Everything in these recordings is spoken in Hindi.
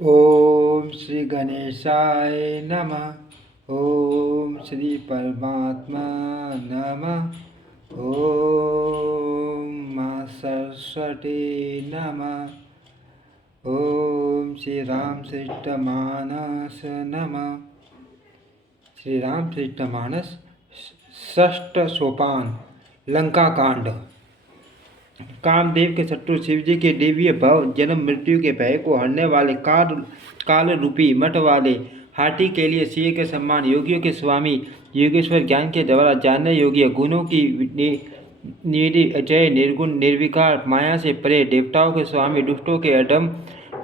ओम श्री गणेशाय नमः। ओम श्री परमात्मा नमः। ओम माँ सरस्वती नमः। ओम श्री रामचरितमानस नमः। श्री रामचरितमानस षष्ठ सोपान लंका कांड। कामदेव के शत्रु शिवजी के दिव्य भव जन्म मृत्यु के भय को हरने वाले काल रूपी मठ वाले हाथी के लिए सिंह के सम्मान, योगियों के स्वामी, योगेश्वर ज्ञान के द्वारा जानने योग्य, गुणों की निधि, अजय, निर्गुण, निर्विकार, माया से परे, देवताओं के स्वामी, दुष्टों के अधम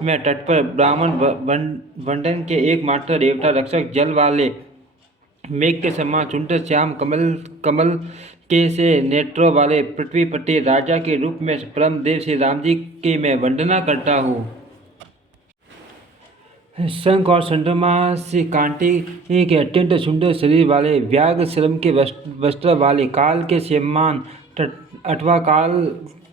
में तत्पर, ब्राह्मण वंदन के एकमात्र देवता, रक्षक, जल वाले, मेघ के समान सुंदर श्याम, कमल के से नेत्रों वाले, पृथ्वीपति, राजा के रूप में परम देव श्री राम जी की मैं वंदना करता हूँ। शंख और चंद्रमा से कांटे के अत्यंत सुंदर शरीर वाले, व्याघ्र श्रम के वस्त्र वाले, काल के समान अथवा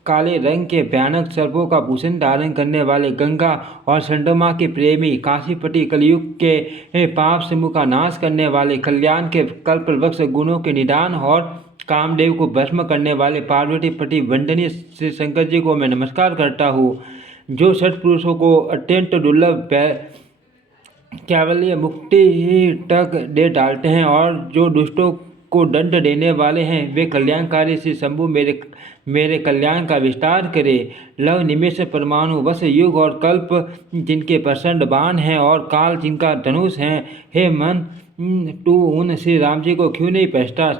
काले रंग के भयानक सर्पों का भूषण धारण करने वाले, गंगा और चंद्रमा के प्रेमी, काशीपति, कलयुग के पाप समूह का नाश करने वाले, कल्याण के कल्पवृक्ष, गुणों के निदान और कामदेव को भस्म करने वाले पार्वती पति वंदनीय श्री शंकर जी को मैं नमस्कार करता हूँ, जो सत्पुरुषों को अत्यंत दुर्लभ केवल मुक्ति तक दे डालते हैं और जो दुष्टों को दंड देने वाले हैं, वे कल्याणकारी श्री शंभु मेरे कल्याण का विस्तार करे। लव निमेष परमाणु वश युग और कल्प जिनके प्रचंड बाण हैं और काल जिनका धनुष हैं, हे मन तू उन श्री राम जी को क्यों नहीं पहचानता।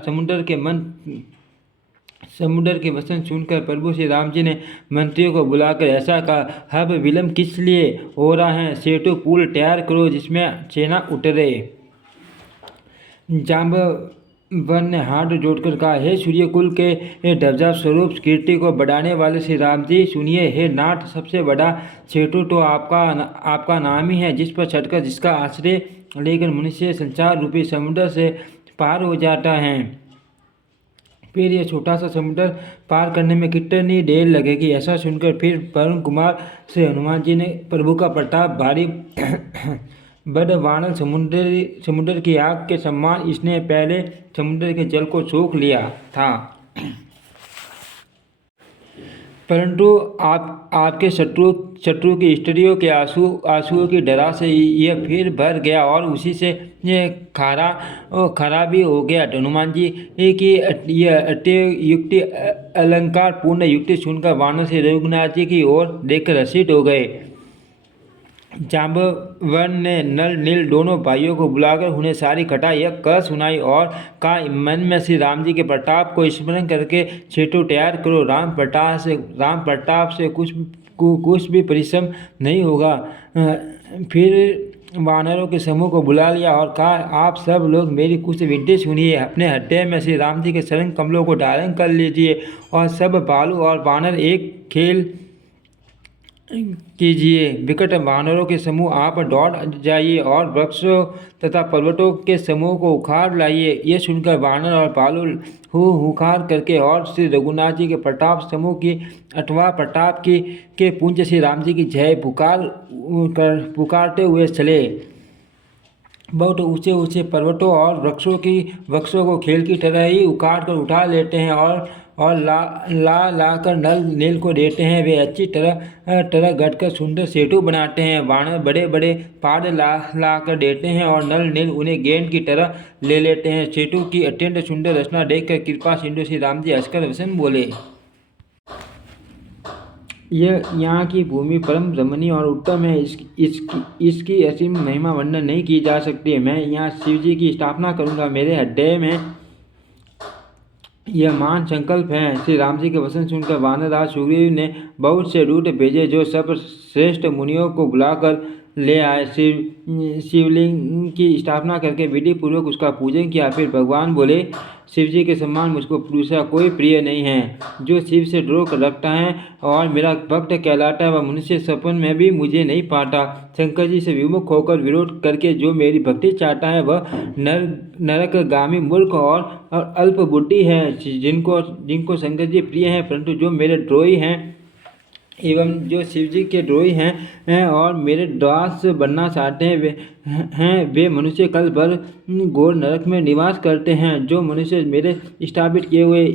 समुद्र के वचन सुनकर प्रभु श्री राम जी ने मंत्रियों को बुलाकर ऐसा कहा, अब विलंब किस लिए हो रहा है, सेतु पुल तैयार करो जिसमें सेना उतरे। जाम्बवन ने हाथ जोड़कर कहा, हे सूर्य कुल के ध्वजा स्वरूप कीर्ति को बढ़ाने वाले श्री राम जी सुनिए, हे नाथ, सबसे बड़ा सेतु तो आपका नाम ही है, जिस पर चढ़कर जिसका आश्रय लेकर मनुष्य संसार रूपी समुद्र से पार हो जाता है। फिर यह छोटा सा समुद्र पार करने में कितनी देर लगेगी। ऐसा सुनकर फिर वरुण कुमार से हनुमान जी ने प्रभु का प्रताप भारी बड़वानल समुद्र की आग के समान इसने पहले समुद्र के जल को सोख लिया था, परंतु आपके शत्रु की स्त्रियों के आंसुओं की डरा से यह फिर भर गया और उसी से खरा भी हो गया। हनुमान जी की यह अतियुक्ति अलंकार पूर्ण युक्ति सुनकर वानर से रघुनाथ जी की ओर देखकर हर्षित हो गए। जाम्बवन ने नल नील दोनों भाइयों को बुलाकर उन्हें सारी कथा यह कह सुनाई और कहा, मन में श्री राम जी के प्रताप को स्मरण करके सेतु तैयार करो। राम प्रताप से कुछ भी परिश्रम नहीं होगा। फिर वानरों के समूह को बुला लिया और कहा, आप सब लोग मेरी कुछ विनती सुनिए, अपने हृदय में श्री राम जी के चरण कमलों को धारण कर लीजिए और सब भालू और वानर एक खेल कीजिए। विकट वानरों के समूह आप दौड़ जाइए और वृक्षों तथा पर्वतों के समूह को उखाड़ लाइए। यह सुनकर वानर और भालू हुंकार करके और श्री रघुनाथ जी के प्रताप समूह की अथवा प्रताप के पुंज श्री राम जी की जय पुकारते हुए चले। बहुत ऊंचे ऊंचे पर्वतों और वृक्षों को खेल की तरह ही उखाड़ कर उठा लेते हैं और ला कर नल नील को देते हैं। वे अच्छी तरह गढ़कर सुंदर सेतु बनाते हैं। वानर बड़े बड़े पहाड़ ला कर देते हैं और नल नील उन्हें गेंद की तरह ले लेते हैं। सेतु की अत्यंत सुंदर रचना देखकर कृपा सिंधु श्री राम जी हंसकर वचन बोले, यह यहाँ की भूमि परम रमणीय और उत्तम है। इसकी असीम महिमा वर्णन नहीं की जा सकती। मैं यहाँ शिव जी की स्थापना करूँगा। मेरे हृदय में यह महान संकल्प है। श्री राम जी के वचन सुनकर वानरराज सुग्रीव ने बहुत से दूत भेजे, जो सब श्रेष्ठ मुनियों को बुलाकर ले आए। शिवलिंग की स्थापना करके विधि पूर्वक उसका पूजन किया। फिर भगवान बोले, शिव जी के समान मुझको दूसरा कोई प्रिय नहीं है। जो शिव से द्रोह रखता है और मेरा भक्त कहलाता है, वह मनुष्य सपन में भी मुझे नहीं पाता। शंकर जी से विमुख होकर विरोध करके जो मेरी भक्ति चाहता है, वह नरकगामी मूर्ख और अल्प बुद्धि है। जिनको शंकर जी प्रिय हैं, परंतु जो मेरे द्रोही हैं एवं जो शिव जी के द्रोही हैं और मेरे दास बनना चाहते हैं वे मनुष्य कल भर घोर नरक में निवास करते हैं। जो मनुष्य मेरे स्थापित किए हुए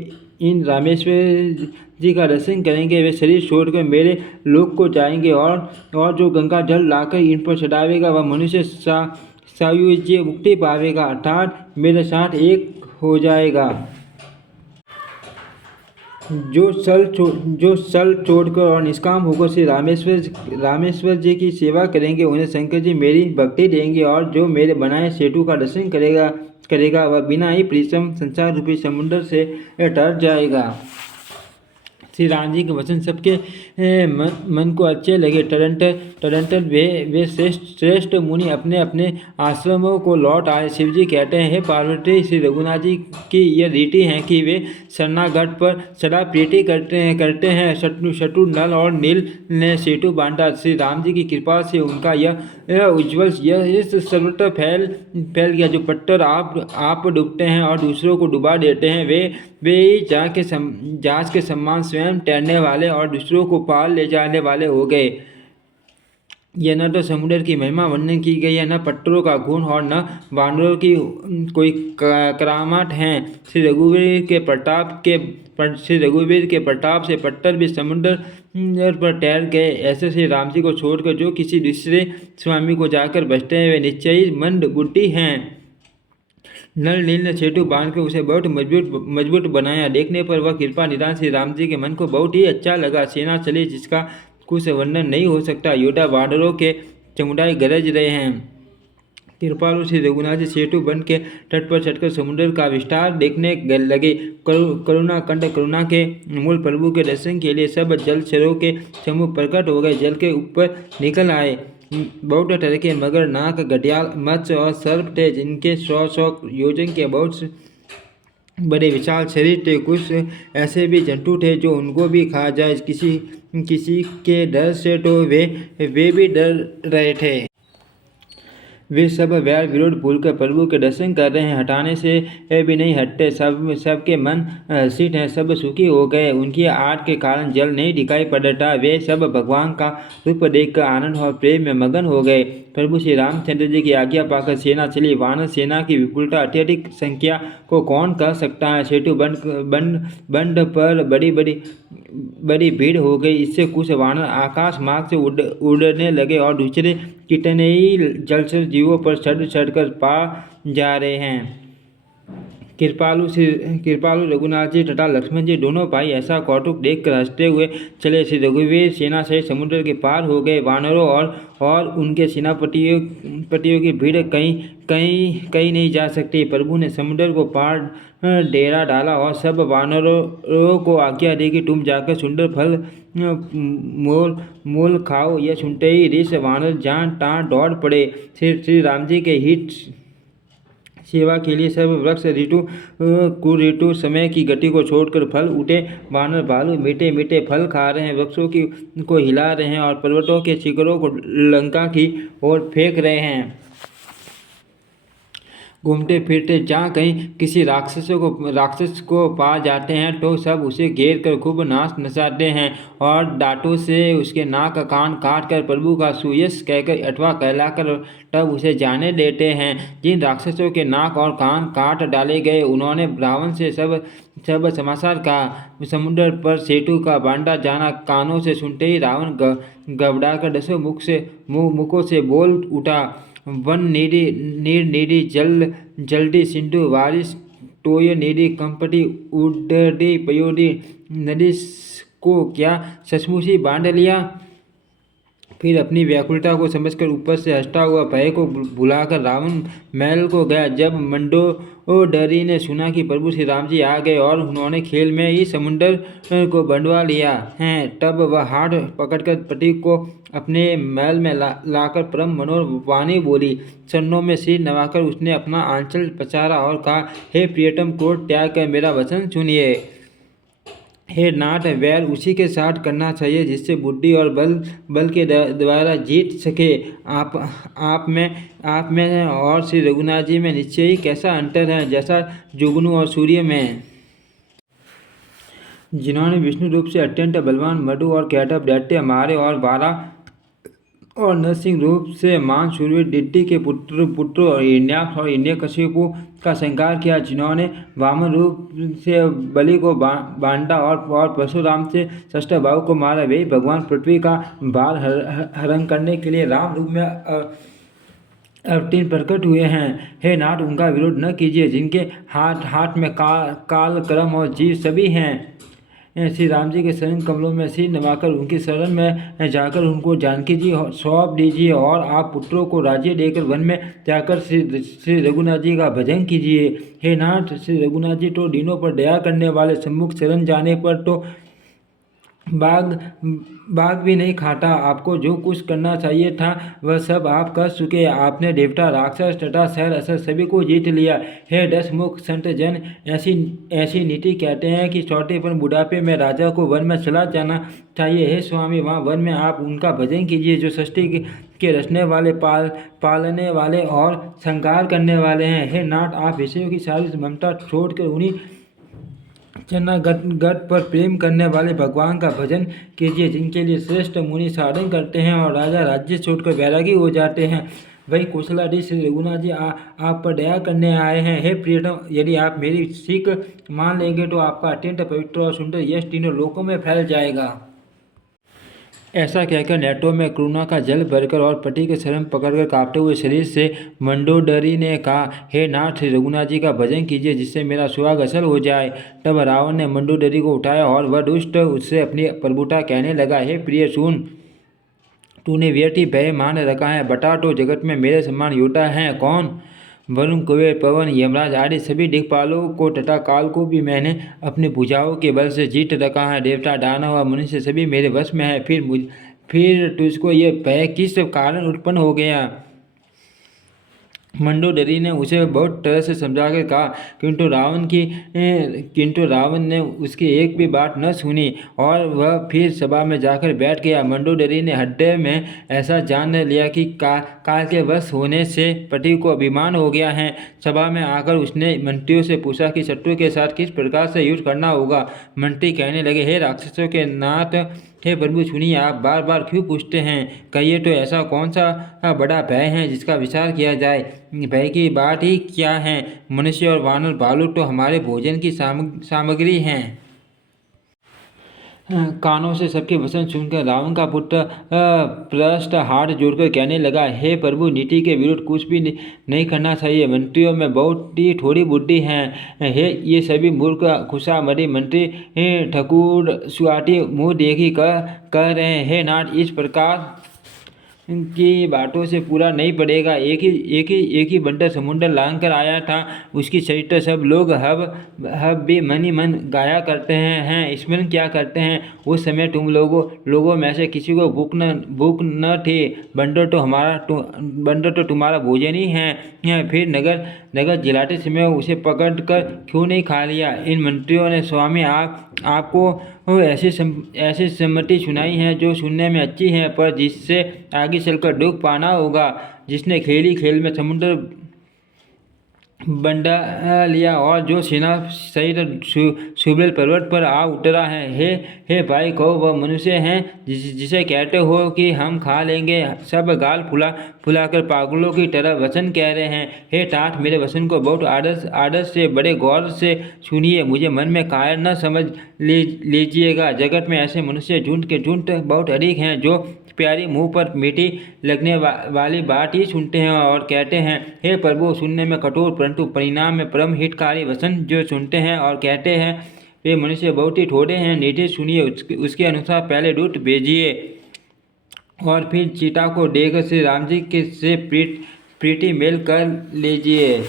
इन रामेश्वर जी का दर्शन करेंगे वे शरीर छोड़कर मेरे लोक को जाएंगे, और जो गंगा जल लाकर इन पर चढ़ावेगा वह मनुष्य सायुज्य मुक्ति पावेगा, अर्थात मेरे साथ एक हो जाएगा। जो सल छोड़कर और निष्काम होकर श्री रामेश्वर जी की सेवा करेंगे उन्हें शंकर जी मेरी भक्ति देंगे, और जो मेरे बनाए सेतु का दर्शन करेगा वह बिना ही परिश्रम संसार रूपी समुद्र से तर जाएगा। श्री राम जी के वचन सबके मन को अच्छे लगे। तदंतर वे श्रेष्ठ मुनि अपने अपने आश्रमों को लौट आए। शिव जी कहते हैं, हे पार्वती, श्री रघुनाथ जी की यह रीति है कि वे शरणागढ़ पर सदा प्रीति करते हैं। शत्रु नल और नील ने सेतु बांधा। श्री राम जी की कृपा से उनका यह उज्ज्वल यह सर्वत्र फैल गया। जो पत्थर आप डूबते हैं और दूसरों को डुबा देते हैं वे जहाज के समान स्वयं तैरने वाले और दूसरों को पार ले जाने वाले हो गए। यह न तो समुद्र की महिमा वर्णन की गई है, न पत्थरों का गुण और न वानरों की कोई करामात है। श्री रघुवीर के प्रताप से पत्थर भी समुद्र पर तैर गए। ऐसे श्री राम जी को छोड़कर जो किसी दूसरे स्वामी को जाकर बसते हैं वे निश्चय ही मंद बुद्धि हैं। नल नील ने सेतु बांधकर उसे बहुत मजबूत बनाया। देखने पर वह कृपा निदान श्री राम जी के मन को बहुत ही अच्छा लगा। सेना चली जिसका कुछ वर्णन नहीं हो सकता। योद्धा वानरों के समुदाय गरज रहे हैं। कृपालु श्री रघुनाथ जी सेतु बन के तट पर चढ़कर समुद्र का विस्तार देखने लगे। करुणा के मूल प्रभु के दर्शन के लिए सब जलचरों के समूह प्रकट हो गए। जल के ऊपर निकल आए। बहुत तरह के मगर, नाग, घड़ियाल, मत्स्य और सर्प थे, जिनके 100 योजन के बहुत बड़े विशाल शरीर थे। कुछ ऐसे भी जंतु थे जो उनको भी खा जाए। किसी के डर से तो वे भी डर रहे थे। वे सब वैर विरोध भूलकर प्रभु के दर्शन कर रहे हैं, हटाने से भी नहीं हटते। सबके मन हर्षित हैं, सब सुखी हो गए। उनकी आर्त के कारण जल नहीं दिखाई पड़ता। वे सब भगवान का रूप देखकर आनंद और प्रेम में मगन हो गए। प्रभु श्री रामचंद्र जी की आज्ञा पाकर सेना चली। वानर सेना की विपुलता अत्यधिक संख्या को कौन कह सकता है। सेतु बंद पर बड़ी भीड़ हो गई। इससे कुछ वानर आकाश मार्ग से उड़ने लगे और दूसरे कितने ही जलचर जीवों पर चढ़ कर पार जा रहे हैं। कृपालु रघुनाथ जी तथा लक्ष्मण जी दोनों भाई ऐसा कौतुक देखकर हंसते हुए चले। श्री रघुवीर सेना से समुद्र के पार हो गए। वानरों और उनके सेनापतियों की भीड़ कहीं नहीं जा सकती। प्रभु ने समुद्र को पार डेरा डाला और सब वानरों को आज्ञा दी कि तुम जाकर सुंदर फल मोल खाओ। यह सुनते ही ऋष वानर जान तान दौड़ पड़े। श्री राम जी के हित सेवा के लिए सब वृक्ष कुऋतु समय की गति को छोड़कर फल उठे। वानर भालू मीठे मीठे फल खा रहे हैं, वृक्षों को हिला रहे हैं और पर्वतों के शिखरों को लंका की ओर फेंक रहे हैं। घूमते फिरते जहाँ कहीं किसी राक्षस को पा जाते हैं तो सब उसे घेर कर खूब नाच नचाते हैं और दांतों से उसके नाक कान काट कर प्रभु का सुयश कहकर अथवा कहलाकर तब उसे जाने देते हैं। जिन राक्षसों के नाक और कान काट डाले गए उन्होंने रावण से सब समाचार कहा। समुद्र पर सेतु का बांधा जाना कानों से सुनते ही रावण घबराकर 10 मुखों से बोल उठा, वन नीरी जल्दी सिंधु बारिश टोय नीरी कंपटी उडडी पयोडी नदी को क्या सचमुच ही बांध लिया। फिर अपनी व्याकुलता को समझकर ऊपर से हंसता हुआ भय को भुलाकर रावण महल को गया। जब मंडोदरी ने सुना कि प्रभु श्री राम जी आ गए और उन्होंने खेल में ही समुद्र को बंधवा लिया है तब वह हाथ पकड़कर पति को अपने महल में लाकर परम मनोहर वाणी बोली। चरणों में सिर नवाकर उसने अपना आंचल पसारा और कहा, हे प्रियतम, क्रोध त्याग कर मेरा वचन सुनिए। हे नाथ, वैर उसी के साथ करना चाहिए जिससे बुद्धि और बल के द्वारा जीत सके। आप में और श्री रघुनाथ जी में निश्चय ही कैसा अंतर है, जैसा जुगनू और सूर्य में। जिन्होंने विष्णु रूप से अत्यंत बलवान मधु और कैटव दैत्य हमारे और बारह और नरसिंह रूप से मान शूरवीर दिड्डी के पुत्र और हिरण्याक्ष और हिरण्यकशिपु का संहार किया, जिन्होंने वामन रूप से बलि को बांधा और परशुराम से षष्ठभाव को मारा। वे भगवान पृथ्वी का भार हरण करने के लिए राम रूप में अवतीर्ण प्रकट हुए हैं। हे नाथ, उनका विरोध न कीजिए, जिनके हाथ हाथ में काल कर्म और जीव सभी हैं। श्री राम जी के शरण कमलों में सिर नवाकर उनकी शरण में जाकर उनको जानकी जी सौंप दीजिए और आप पुत्रों को राज्य देकर वन में जाकर श्री रघुनाथ जी का भजन कीजिए। हे नाथ, श्री रघुनाथ जी तो दीनों पर दया करने वाले, सम्मुख शरण जाने पर तो बाघ भी नहीं खाता। आपको जो कुछ करना चाहिए था वह सब आप कर चुके। आपने देवता, राक्षस तथा शहर असर सभी को जीत लिया। हे 10 मुख संत जन, ऐसी नीति कहते हैं कि छोटेपन बुढ़ापे में राजा को वन में चला जाना चाहिए। हे स्वामी, वहाँ वन में आप उनका भजन कीजिए जो सृष्टि के रचने वाले, पालने वाले और संहार करने वाले हैं। हे नाथ, आप विषयों की सारी ममता छोड़कर उन्हीं चन्ना गढ़ पर प्रेम करने वाले भगवान का भजन कीजिए, जिनके लिए श्रेष्ठ मुनि साधन करते हैं और राजा राज्य छोड़कर वैरागी हो जाते हैं। वही कौशलाधीश श्री रघुनाथ जी आप पर दया करने आए हैं। हे प्रियतम, यदि आप मेरी सीख मान लेंगे तो आपका अत्यंत पवित्र और सुंदर यश तीनों लोकों में फैल जाएगा। ऐसा कहकर नेत्रों में करुणा का जल भरकर और पति के शरण पकड़कर कांपते हुए शरीर से मंडोदरी ने कहा, हे नाथ, श्री रघुनाथ जी का भजन कीजिए जिससे मेरा सुहाग असल हो जाए। तब रावण ने मंडोदरी को उठाया और वह दुष्ट उससे अपनी प्रभुता कहने लगा, हे प्रिय सुन, तूने व्यर्थ ही भय मान रखा है। बता तो, जगत में मेरे समान योद्धा हैं कौन? वरुण, कुबेर, पवन, यमराज आदि सभी दिक्पालों को तथा काल को भी मैंने अपनी भुजाओं के बल से जीत रखा है। देवता, दानव और मनुष्य सभी मेरे वश में है। फिर तुझको ये भय किस कारण उत्पन्न हो गया? मंडोदरी ने उसे बहुत तरह से समझाकर कहा, किंतु रावण ने उसकी एक भी बात न सुनी और वह फिर सभा में जाकर बैठ गया। मंडोदरी ने हृदय में ऐसा जान लिया कि काल के वश होने से पति को अभिमान हो गया है। सभा में आकर उसने मंत्रियों से पूछा कि शत्रु के साथ किस प्रकार से युद्ध करना होगा। मंत्री कहने लगे, हे राक्षसों के नाथ, हे प्रभु, सुनिए, आप बार बार क्यों पूछते हैं? कहिए तो, ऐसा कौन सा बड़ा भय है जिसका विचार किया जाए? भय की बात ही क्या है? मनुष्य और वानर भालू तो हमारे भोजन की सामग्री हैं। कानों से सबके वचन सुनकर रावण का पुत्र पृष्ठ हाथ जोड़कर कहने लगा, हे प्रभु, नीति के विरुद्ध कुछ भी नहीं करना चाहिए। मंत्रियों में बहुत ही थोड़ी बुद्धि है। हे ये सभी मूर्ख खुशामदी मंत्री ठकुर सुआटी मुँह देखी कह रहे हैं। हे नाथ, इस प्रकार की बातों से पूरा नहीं पड़ेगा। एक ही बंदर समुद्र लांग कर आया था, उसकी चरित्र सब लोग हब भी मन ही मन गाया करते हैं। स्मरण क्या करते हैं? उस समय तुम लोगों में से किसी को भूख न थी। बंदर तो तुम्हारा भोजन ही है। फिर नगर जिलाते समय उसे पकड़ कर क्यों नहीं खा लिया? इन मंत्रियों ने स्वामी आपको ऐसी सम्मति सुनाई है जो सुनने में अच्छी है, पर जिससे आगे चलकर दुख पाना होगा। जिसने खेल में समुद्र बंदा लिया और जो सेना सहित सुबेल पर्वत पर आ उतरा है। हे भाई, कहो वह मनुष्य हैं जिसे कहते हो कि हम खा लेंगे? सब गाल फुलाकर पागलों की तरह वचन कह रहे हैं। हे तात, मेरे वचन को बहुत आदर से, बड़े गौर से सुनिए। मुझे मन में कायर न समझ लीजिएगा। जगत में ऐसे मनुष्य झुंड के झुंड बहुत अधिक हैं जो प्यारी मुंह पर मीठी लगने वाली बात ही सुनते हैं और कहते हैं, हे प्रभु, सुनने में कठोर परंतु परिणाम में परम हितकारी वचन जो सुनते हैं और कहते हैं, वे मनुष्य बहुत ही थोड़े हैं। नीति सुनिए, उसके अनुसार पहले दूत भेजिए और फिर चीता को देकर श्री राम जी से प्रीति मेल कर लीजिए।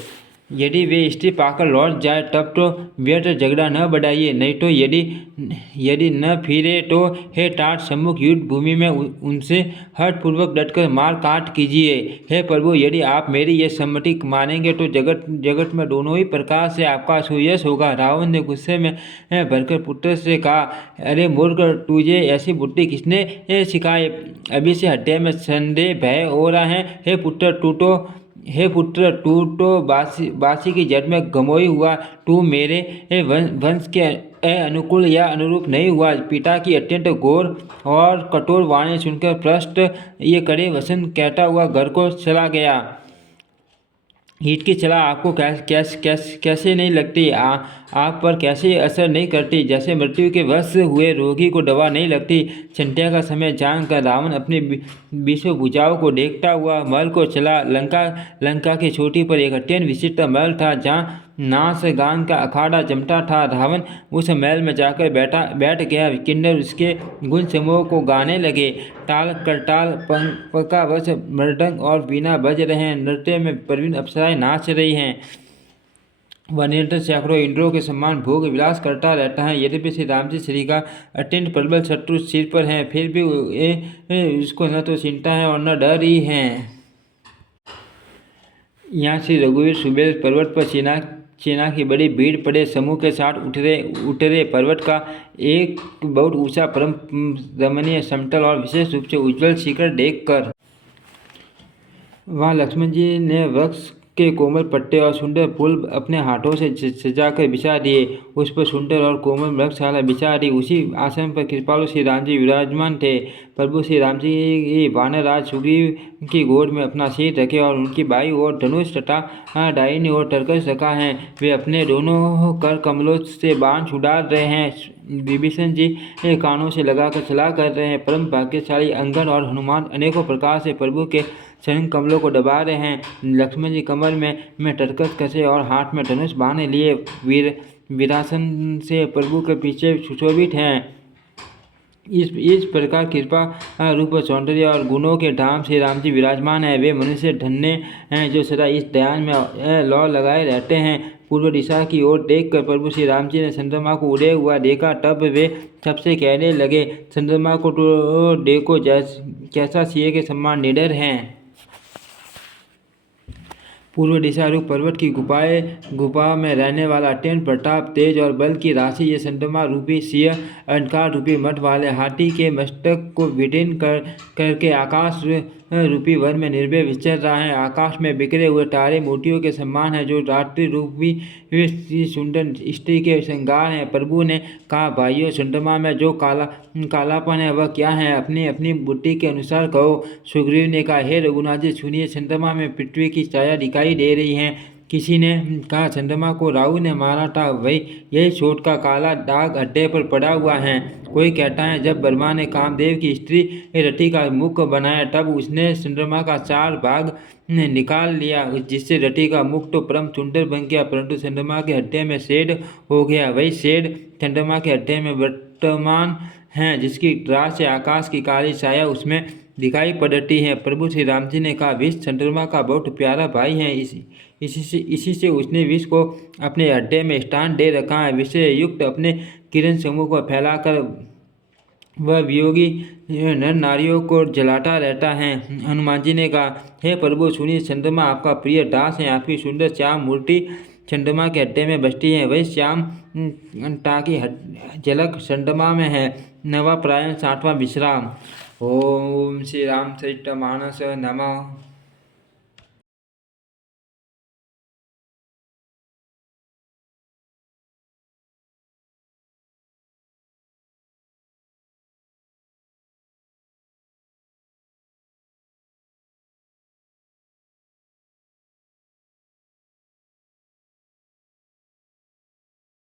यदि वे स्त्री पाकर लौट जाए तब तो व्यर्थ झगड़ा न बढ़ाइए, नहीं तो यदि न फिरे तो हे तात, सम्मुख युद्ध भूमि में उनसे हठपूर्वक डटकर मार काट कीजिए। हे प्रभु, यदि आप मेरी यह सम्मति मानेंगे तो जगत में दोनों ही प्रकार से आपका सुयश होगा। रावण ने गुस्से में भरकर पुत्र से कहा, अरे मूर्ख, तुझे ऐसी बुद्धि किसने सिखाई? अभी से हृदय में संदेह भय हो रहा है। हे पुत्र, तू तो हे पुत्र, तू तो बासी की जड़ में गमोई हुआ, तू मेरे वंश के अनुकूल या अनुरूप नहीं हुआ। पिता की अत्यंत घोर और कठोर वाणी सुनकर पृष्ठ ये करे वसन कहता हुआ घर को चला गया। हीट की सलाह आपको कैसे नहीं लगती, आप पर कैसे असर नहीं करती, जैसे मृत्यु के वश हुए रोगी को दवा नहीं लगती। संध्या का समय जानकर रावण अपनी विश्व भुजाओं को देखता हुआ महल को चला। लंका की चोटी पर एक अत्यंत विचित्र महल था, जहाँ नाच गान का अखाड़ा जमता था। रावण उस महल में जाकर बैठ गया। किन्नर उसके गुण समूह को गाने लगे। ताल करताल पंका वश मृदंग और वीणा बज रहे हैं। नृत्य में प्रवीण अप्सराएं नाच रही हैं। वह निरंतर सैकड़ों इंद्रों के समान भोग विलास करता रहता है। यद्यपि श्री राम जी श्री का अत्यंत प्रबल शत्रु सिर पर है, फिर भी उसको न तो चिंता है और न डर ही है। यहाँ श्री रघुवीर सुबेल पर्वत पर सेना की बड़ी भीड़ पड़े समूह के साथ उतरे। पर्वत का एक बहुत ऊंचा परम रमणीय समतल और विशेष रूप से उज्ज्वल शिखर देखकर वहाँ लक्ष्मण जी ने वृक्ष के कोमल पत्ते और सुंदर फूल अपने हाथों से सजाकर बिछा दिए। उस पर सुंदर और कोमल वृक्षशाला बिछा दी। उसी आसन पर कृपालु श्री राम जी विराजमान थे। प्रभु श्री राम जी वानरराज सुग्रीव की गोद में अपना सिर रखे और उनकी बाई ओर धनुष तथा दाहिनी ओर तरकश रखा है। वे अपने दोनों कर कमलों से बाण छुड़ा रहे हैं। विभीषण जी कानों से लगाकर चला कर रहे हैं। परम भाग्यशाली अंगद और हनुमान अनेकों प्रकार से प्रभु के चरण कमलों को दबा रहे हैं। लक्ष्मण जी कमर में तरकश कसे और हाथ में धनुष बाण लिए वीरासन से प्रभु के पीछे सुशोभित हैं। इस प्रकार कृपा रूप सौंदर्य और गुणों के धाम श्री राम जी विराजमान है। वे मनुष्य धन्य हैं जो सदा इस ध्यान में लौ लगाए रहते हैं। पूर्व दिशा की ओर देखकर प्रभु श्री राम जी ने चंद्रमा को उड़े हुआ देखा। तब वे सबसे कहने लगे, चंद्रमा को तो देखो कैसा सिंह के समान निडर हैं। पूर्व दिशा रूप पर्वत की गुफा में रहने वाला अत्यंत प्रताप तेज और बल की राशि ये चंद्रमा रूपी सिंह अंधकार रूपी मठ वाले हाथी के मस्तक को विदीर्ण करके आकाश रूपी वन में निर्भय विचर रहा है। आकाश में बिखरे हुए तारे मोतियों के समान हैं जो रात्रि रूपी सुंदर स्त्री के श्रृंगार हैं। प्रभु ने कहा, भाइयों, चंद्रमा में जो कालापन है वह क्या है? अपनी अपनी बुद्धि के अनुसार कहो। सुग्रीव ने कहा, हे रघुनाथ जी, सुनिए, चंद्रमा में पृथ्वी की छाया दिखाई दे रही है। किसी ने कहा, चंद्रमा को राहु ने मारा था, वही यही चोट का काला दाग अड्डे पर पड़ा हुआ है। कोई कहता है, जब ब्रह्मा ने कामदेव की स्त्री रति का मुख बनाया तब उसने चंद्रमा का 4 भाग निकाल लिया, जिससे रति का मुख तो परम सुंदर बन गया, परंतु चंद्रमा के हृदय में शेड हो गया। वही शेड चंद्रमा के हृदय में वर्तमान है, जिसकी रात से आकाश की काली छाया उसमें दिखाई पड़ती है। प्रभु श्री राम जी ने कहा, विष चंद्रमा का बहुत प्यारा भाई है। इसी से उसने विष को अपने हृदय में स्थान दे रखा है। विष से युक्त अपने किरण समूह को फैलाकर वह वियोगी नर नारियों को जलाता रहता है। हनुमान जी ने कहा, हे प्रभु, सुनिए, चंद्रमा आपका प्रिय दास है। आपकी सुंदर श्याम मूर्ति चंद्रमा के हृदय में बसती है। वही श्याम ताकि झलक चंद्रमा में है। नवा प्रायण 7वां विश्राम। ओम श्री रामचरितमानस नमः।